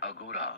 अगोरा।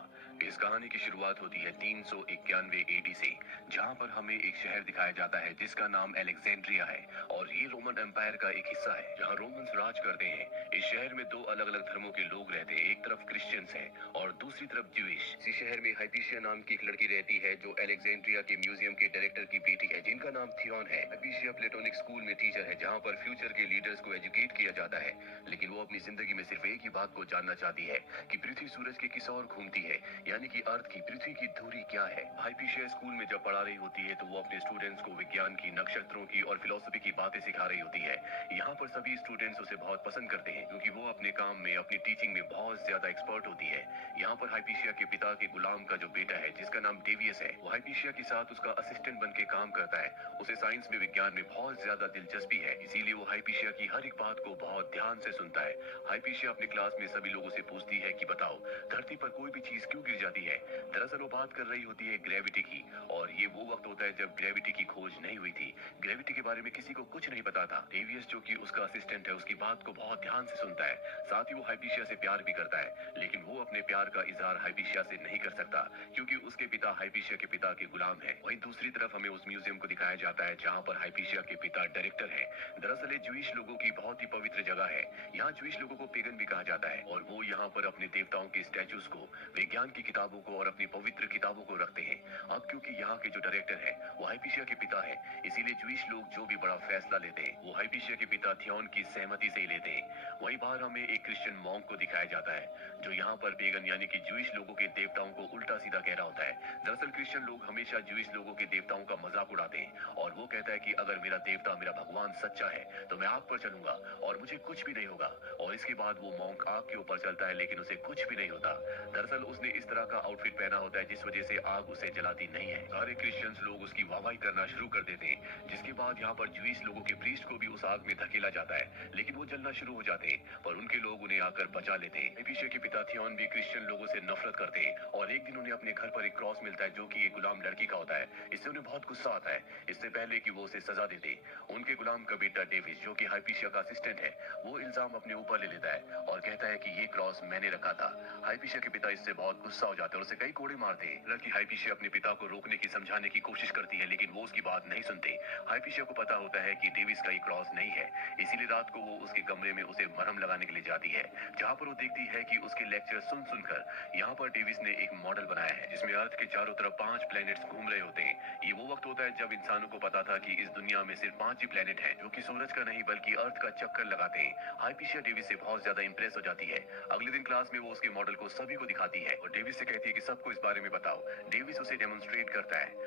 इस कहानी की शुरुआत होती है 391 एडी से, जहां पर हमें एक शहर दिखाया जाता है जिसका नाम अलेक्जेंड्रिया है और ये रोमन एम्पायर का एक हिस्सा है जहां रोमन्स राज करते हैं। इस शहर में दो अलग अलग धर्मों के लोग रहते हैं, एक तरफ क्रिश्चियंस हैं और दूसरी तरफ ज्यूइश। इसी शहर में हाइपीशिया नाम की एक लड़की रहती है जो अलेक्जेंड्रिया के म्यूजियम के डायरेक्टर की बेटी है, जिनका नाम थियोन है। हाइपीशिया प्लेटोनिक स्कूल में टीचर है जहाँ पर फ्यूचर के लीडर्स को एजुकेट किया जाता है, लेकिन वो अपनी जिंदगी में सिर्फ एक ही बात को जानना चाहती है कि पृथ्वी सूरज के किस और घूमती है, यानी कि अर्थ की पृथ्वी की धुरी क्या है। हाइपीशिया स्कूल में जब पढ़ा रही होती है तो वो अपने स्टूडेंट्स को विज्ञान की, नक्षत्रों की और फिलोसफी की बातें सिखा रही होती है। यहाँ पर सभी स्टूडेंट्स उसे बहुत पसंद करते हैं क्योंकि वो अपने काम में, अपनी टीचिंग में बहुत ज्यादा एक्सपर्ट होती है। यहाँ पर हाइपीशिया के पिता के गुलाम का जो बेटा है जिसका नाम डेवियस है, वो हाइपीशिया के साथ उसका असिस्टेंट बन के काम करता है। उसे साइंस में, विज्ञान में बहुत ज्यादा दिलचस्पी है, इसीलिए वो हाइपीशिया की हर एक बात को बहुत ध्यान से सुनता है। हाइपीशिया अपने क्लास में सभी लोगों से पूछती है कि बताओ, धरती पर कोई भी चीज क्यों गिर जाती है। दरअसल वो बात कर रही होती है ग्रेविटी की, और ये वो वक्त होता है जब ग्रेविटी की खोज नहीं हुई थी। ग्रेविटी के बारे में किसी को कुछ नहीं पता था। डेवियस जो कि उसका असिस्टेंट है, उसकी बात को बहुत ध्यान से सुनता है। साथ ही वो हाइपीशिया से प्यार भी करता है, लेकिन वो अपने प्यार का इजहार हाइपीशिया से नहीं कर सकता क्योंकि उसके पिता हाइपीशिया के पिता के गुलाम है। वहीं दूसरी तरफ हमें उस म्यूजियम को दिखाया जाता है जहाँ पर हाइपीशिया के पिता डायरेक्टर है। दरअसल ये ज्यूइश लोगों की बहुत ही पवित्र जगह है। यहाँ ज्यूइश लोगों को पेगन भी कहा जाता है और वो यहाँ पर अपने देवताओं के स्टैचूज को, विज्ञान की किताबों को और अपनी पवित्र किताबों को रखते हैं। अब क्योंकि यहाँ के जो डायरेक्टर है वो हाइपीशिया के पिता है, इसीलिए ज्यूइश लोग जो भी बड़ा फैसला लेते हैं वो हाइपीशिया के पिता थियोन की सहमति से ही लेते हैं। वहीं बाहर हमें एक क्रिश्चियन मॉन्क को दिखाया जाता है जो यहाँ पर पेगन यानी कि ज्यूइश लोगों के देवताओं को उल्टा सीधा कह रहा होता है। दरअसल क्रिश्चियन लोग हमेशा ज्यूइश लोगों के देवताओं का मजाक उड़ाते हैं और वो कहता है कि अगर मेरा देवता, मेरा भगवान सच्चा है तो मैं आग पर चलूंगा और मुझे कुछ भी नहीं होगा। और इसके बाद वो मॉन्क आग के ऊपर चलता है लेकिन उसे कुछ भी नहीं होता। दरअसल उसने इस तरह का आउटफिट पहना होता है जिस वजह से आग उसे जलाती नहीं है। सारे क्रिश्चियंस लोग उसकी वाहवाही करना शुरू कर देते हैं, जिसके बाद यहाँ पर ज्यूइश लोगों के प्रीस्ट को भी उस आग में धकेला जाता है, लेकिन वो जलना शुरू हो जाते हैं पर उनके लोग उन्हें आकर बचा लेते हैं। हाइपीशिया के पिता थियोन भी क्रिश्चियन लोगों से नफरत करते हैं और एक दिन उन्हें अपने घर पर एक क्रॉस मिलता है जो कि एक गुलाम लड़की का होता है। इससे उन्हें बहुत गुस्सा आता है। इससे पहले कि वो उसे सजा दे दे, उनके गुलाम का बेटा डेविस जो कि हाइपीशिया का असिस्टेंट है, वो इल्जाम अपने ऊपर ले लेता है और कहता है कि ये क्रॉस मैंने रखा था। हाइपीशिया के पिता इससे बहुत गुस्सा हो जाते हैं और उसे कई कोड़े मारते हैं। लड़की हाइपीशिया अपने पिता को रोकने की, समझाने की कोशिश करती है लेकिन वो उसकी बात नहीं सुनते। हाइपीशिया को पता होता है कि डेविस का ये क्रॉस नहीं है, इसीलिए रात को वो उसके कमरे में उसे मरहम लगाने के लिए जाती है, जहाँ पर वो देखती है कि उसके लेक्चर सुन सुनकर यहाँ पर डेविस ने एक मॉडल बनाया है जिसमें अर्थ के चारों तरफ 5 प्लैनेट्स घूम रहे होते हैं। ये वो वक्त होता है जब इंसानों को पता था कि इस दुनिया में सिर्फ 5 ही प्लैनेट हैं जो कि सूरज का नहीं बल्कि अर्थ का चक्कर लगाते हैं। हाइपीशिया डेविस से बहुत ज्यादा इंप्रेस हो जाती है। अगले दिन क्लास में वो उसके मॉडल को सभी को दिखाती है और डेविस से कहती है कि सबको इस बारे में बताओ। डेविस उसे डेमोन्स्ट्रेट करता है